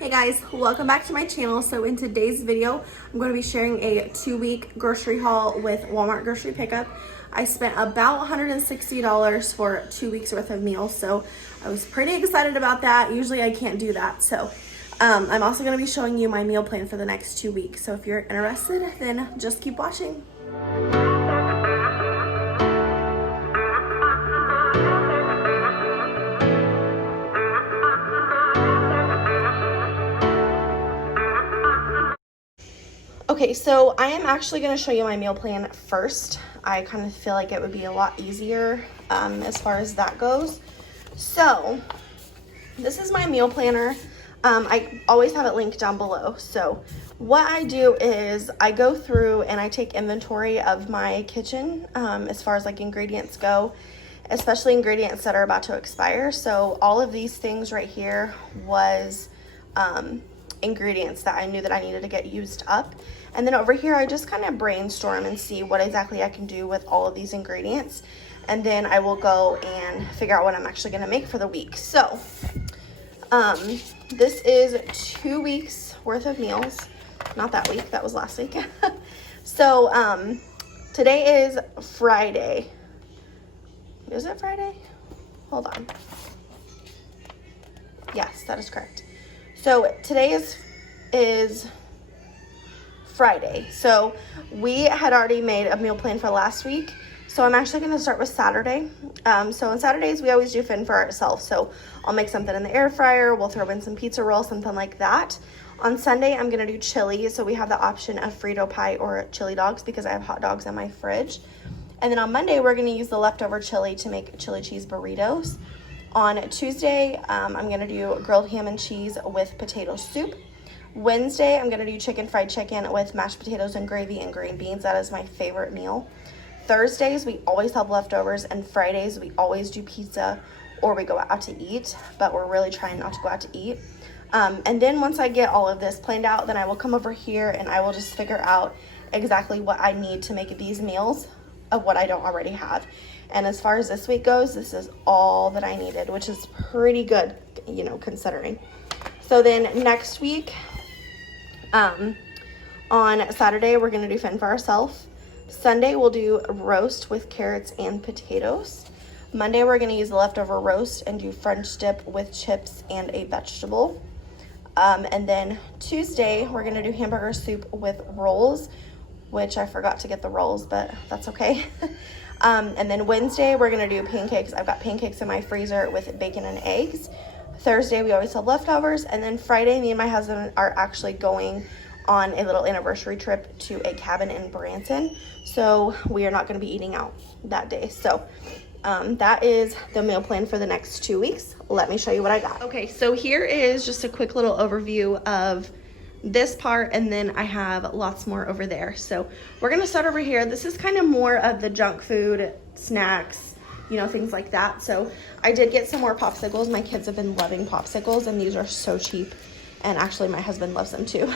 Hey guys, welcome back to my channel. So in today's video, I'm going to be sharing a 2-week grocery haul with Walmart grocery pickup. I spent about $160 for 2 weeks worth of meals, so I was pretty excited about that. Usually I can't do that. So I'm also going to be showing you my meal plan for the next 2 weeks. So if you're interested, then just keep watching. Okay, so I am actually going to show you my meal plan first. I kind of feel like it would be a lot easier as far as that goes. So this is my meal planner. I always have it linked down below. So what I do is I go through and I take inventory of my kitchen as far as like ingredients go, especially ingredients that are about to expire. So all of these things right here was ingredients that I knew that I needed to get used up. And then over here, I just kind of brainstorm and see what exactly I can do with all of these ingredients. And then I will go and figure out what I'm actually going to make for the week. So this is 2 weeks worth of meals. Not that week, that was last week. So today is Friday. Is it Friday? Hold on. Yes, that is correct. So today is Friday. So we had already made a meal plan for last week. So I'm actually going to start with Saturday. So on Saturdays, we always do fend for ourselves. So I'll make something in the air fryer. We'll throw in some pizza rolls, something like that. On Sunday, I'm going to do chili. So we have the option of Frito pie or chili dogs because I have hot dogs in my fridge. And then on Monday, we're going to use the leftover chili to make chili cheese burritos. On Tuesday, I'm going to do grilled ham and cheese with potato soup. Wednesday, I'm going to do chicken fried chicken with mashed potatoes and gravy and green beans. That is my favorite meal. Thursdays, we always have leftovers, and Fridays, we always do pizza or we go out to eat, but we're really trying not to go out to eat. And then once I get all of this planned out, then I will come over here and I will just figure out exactly what I need to make these meals of what I don't already have. And as far as this week goes, this is all that I needed, which is pretty good, you know, considering. So then next week, on Saturday, we're going to do fend for ourselves. Sunday, we'll do roast with carrots and potatoes. Monday, we're going to use the leftover roast and do French dip with chips and a vegetable. And then Tuesday, we're going to do hamburger soup with rolls, which I forgot to get the rolls, but that's okay. And then Wednesday, we're going to do pancakes. I've got pancakes in my freezer with bacon and eggs. Thursday, we always have leftovers. And then Friday, me and my husband are actually going on a little anniversary trip to a cabin in Branson. So we are not going to be eating out that day. So that is the meal plan for the next 2 weeks. Let me show you what I got. Okay, so here is just a quick little overview of this part, and then I have lots more over there. So we're gonna start over here. This is kind of more of the junk food, snacks, you know, things like that. So I did get some more popsicles. My kids have been loving popsicles, and these are so cheap, and actually my husband loves them too.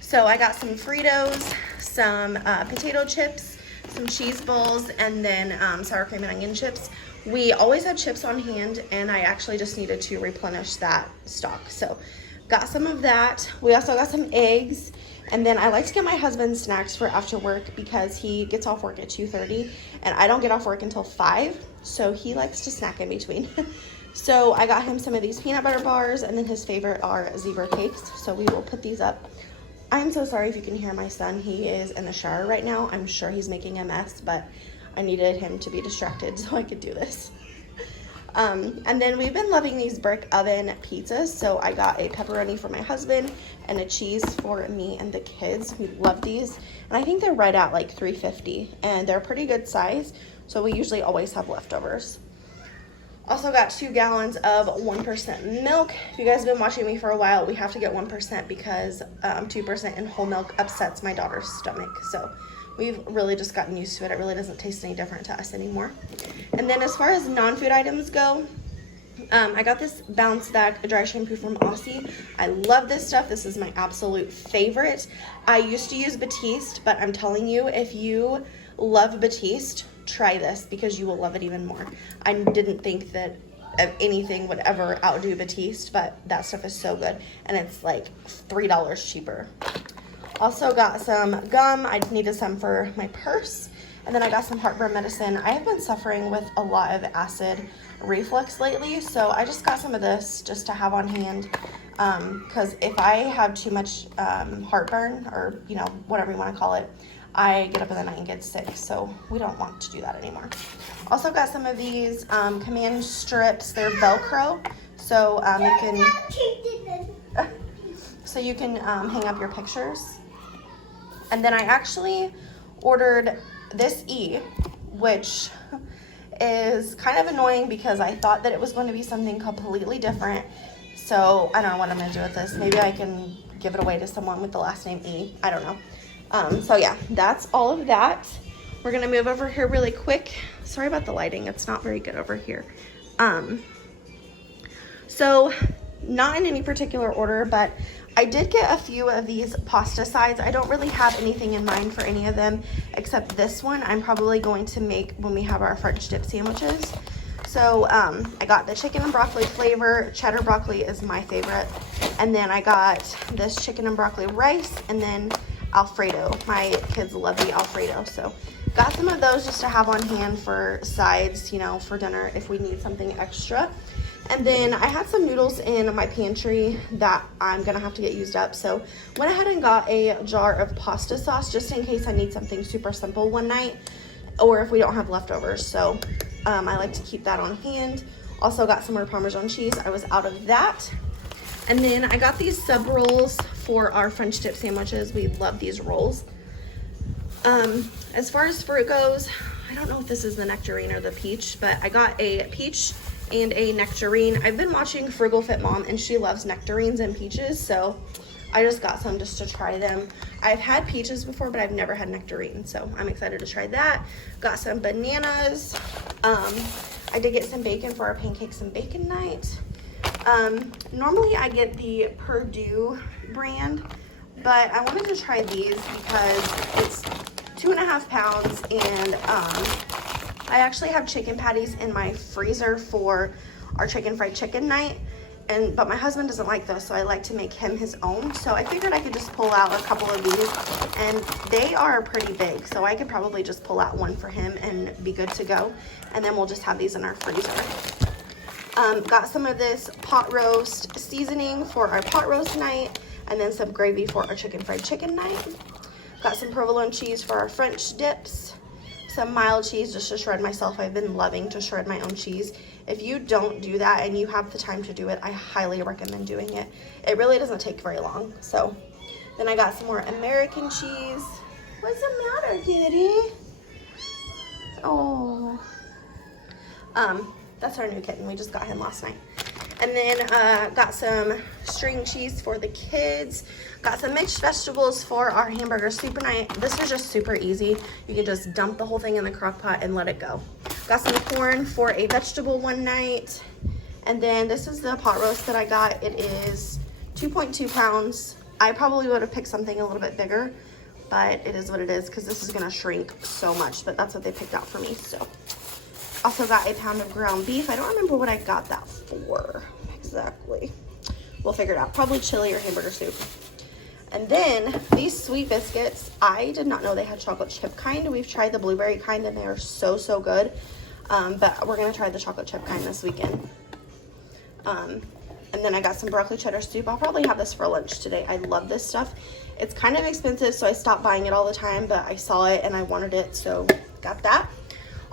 So I got some Fritos, some potato chips, some cheese balls, and then sour cream and onion chips. We always have chips on hand, and I actually just needed to replenish that stock. So got some of that. We also got some eggs. And then I like to get my husband snacks for after work because he gets off work at 2:30 and I don't get off work until 5. So he likes to snack in between. So I got him some of these peanut butter bars, and then his favorite are zebra cakes. So we will put these up. I'm so sorry if you can hear my son. He is in the shower right now. I'm sure he's making a mess, but I needed him to be distracted so I could do this. And then we've been loving these brick oven pizzas. So I got a pepperoni for my husband and a cheese for me and the kids. We love these. And I think they're right at like $3.50, and they're pretty good size. So we usually always have leftovers. Also got 2 gallons of 1% milk. If you guys have been watching me for a while, we have to get 1% because 2% in whole milk upsets my daughter's stomach. So we've really just gotten used to it. It really doesn't taste any different to us anymore. And then as far as non-food items go, I got this Bounce Back dry shampoo from Aussie. I love this stuff. This is my absolute favorite. I used to use Batiste, but I'm telling you, if you love Batiste, try this because you will love it even more. I didn't think that of anything would ever outdo Batiste, but that stuff is so good, and it's like $3 cheaper. Also got some gum. I needed some for my purse. And then I got some heartburn medicine. I have been suffering with a lot of acid reflux lately, so I just got some of this just to have on hand, because if I have too much heartburn, or you know, whatever you want to call it, I get up in the night and get sick, so we don't want to do that anymore. Also got some of these command strips. They're Velcro, so you can hang up your pictures. And then I actually ordered this which is kind of annoying because I thought that it was going to be something completely different. So I don't know what I'm going to do with this. Maybe I can give it away to someone with the last name E. I don't know. So yeah, that's all of that. We're going to move over here really quick. Sorry about the lighting. It's not very good over here. So not in any particular order, but I did get a few of these pasta sides. I don't really have anything in mind for any of them except this one I'm probably going to make when we have our French dip sandwiches. So I got the chicken and broccoli flavor. Cheddar broccoli is my favorite. And then I got this chicken and broccoli rice, and then Alfredo. My kids love the Alfredo, so got some of those just to have on hand for sides, you know, for dinner if we need something extra. And then I had some noodles in my pantry that I'm gonna have to get used up, so went ahead and got a jar of pasta sauce just in case I need something super simple one night, or if we don't have leftovers. So I like to keep that on hand. Also got some more Parmesan cheese. I was out of that. And then I got these sub rolls for our French dip sandwiches. We love these rolls. As far as fruit goes, I don't know if this is the nectarine or the peach, but I got a peach and a nectarine. I've been watching Frugal Fit Mom, and she loves nectarines and peaches, so I just got some just to try them. I've had peaches before, but I've never had nectarine, so I'm excited to try that. Got some bananas. I did get some bacon for our pancakes and bacon night. Normally I get the Purdue brand, but I wanted to try these because it's 2.5 pounds, and I actually have chicken patties in my freezer for our chicken fried chicken night, but my husband doesn't like those, so I like to make him his own. So I figured I could just pull out a couple of these, and they are pretty big, so I could probably just pull out one for him and be good to go, and then we'll just have these in our freezer. Got some of this pot roast seasoning for our pot roast night, and then some gravy for our chicken fried chicken night. Got some provolone cheese for our French dips. Some mild cheese just to shred myself. I've been loving to shred my own cheese. If you don't do that and you have the time to do it, I highly recommend doing it. It really doesn't take very long. So then I got some more American cheese. What's the matter, kitty? Oh. That's our new kitten. We just got him last night. And then got some string cheese for the kids. Got some mixed vegetables for our hamburger super night. This is just super easy. You can just dump the whole thing in the crock pot and let it go. Got some corn for a vegetable one night. And then this is the pot roast that I got. It is 2.2 pounds. I probably would have picked something a little bit bigger, but it is what it is because this is going to shrink so much. But that's what they picked out for me. So also got a pound of ground beef. I don't remember what I got that for exactly. We'll figure it out. Probably chili or hamburger soup. And then these sweet biscuits, I did not know they had chocolate chip kind. We've tried the blueberry kind and they are so, so good. But we're going to try the chocolate chip kind this weekend. And then I got some broccoli cheddar soup. I'll probably have this for lunch today. I love this stuff. It's kind of expensive, so I stopped buying it all the time, but I saw it and I wanted it, so got that.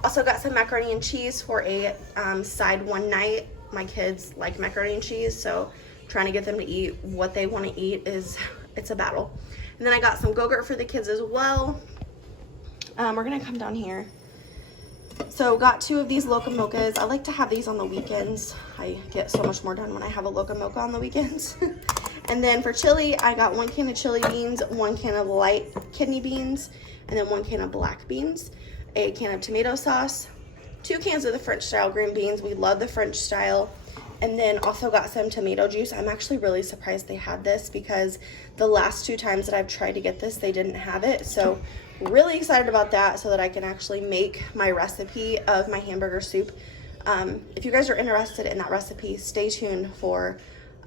Also got some macaroni and cheese for a side one night. My kids like macaroni and cheese, so trying to get them to eat what they want to eat it's a battle. And then I got some Go-Gurt for the kids as well. We're gonna come down here. So got 2 of these Loca Mochas. I like to have these on the weekends. I get so much more done when I have a Loca Mocha on the weekends. And then for chili, I got 1 can of chili beans, 1 can of light kidney beans, and then 1 can of black beans, a can of tomato sauce, 2 cans of the French style green beans. We love the French style. And then also got some tomato juice. I'm actually really surprised they had this because the last 2 times that I've tried to get this, they didn't have it. So really excited about that so that I can actually make my recipe of my hamburger soup if you guys are interested in that recipe, stay tuned for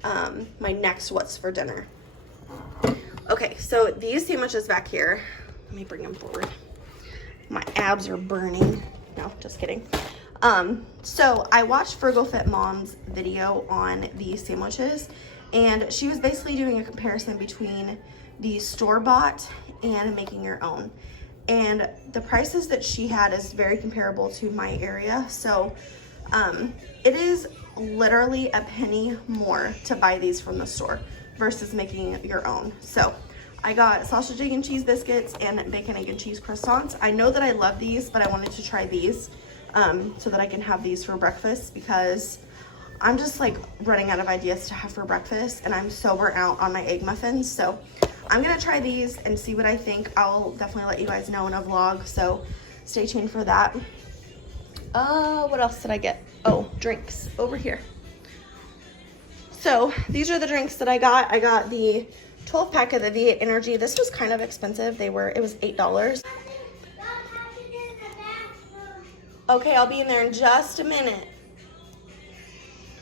my next What's for Dinner. Okay, so these sandwiches back here, let me bring them forward. My abs are burning. No, just kidding. So I watched Frugal Fit Mom's video on these sandwiches, and she was basically doing a comparison between the store-bought and making your own. And the prices that she had is very comparable to my area. So it is literally a penny more to buy these from the store versus making your own. So I got sausage, egg, and cheese biscuits and bacon, egg, and cheese croissants. I know that I love these, but I wanted to try these so that I can have these for breakfast, because I'm just like running out of ideas to have for breakfast, and I'm so burnt out on my egg muffins. So I'm gonna try these and see what I think. I'll definitely let you guys know in a vlog, so stay tuned for that. What else did I get? Oh, drinks over here. So these are the drinks that I got. I got the 12 pack of the V8 Energy. This was kind of expensive. It was $8. Okay, I'll be in there in just a minute.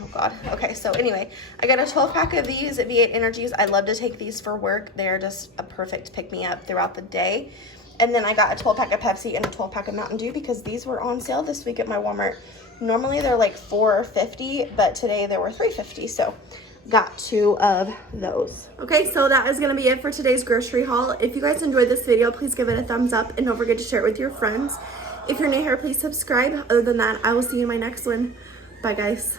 Oh God. Okay, so anyway, I got a 12 pack of these V8 Energies. I love to take these for work. They're just a perfect pick-me-up throughout the day. And then I got a 12 pack of Pepsi and a 12 pack of Mountain Dew because these were on sale this week at my Walmart. Normally they're like $4.50, but today they were $3.50, so got 2 of those. Okay, so that is gonna be it for today's grocery haul. If you guys enjoyed this video, please give it a thumbs up and don't forget to share it with your friends. If you're new here, please subscribe. Other than that, I will see you in my next one. Bye, guys.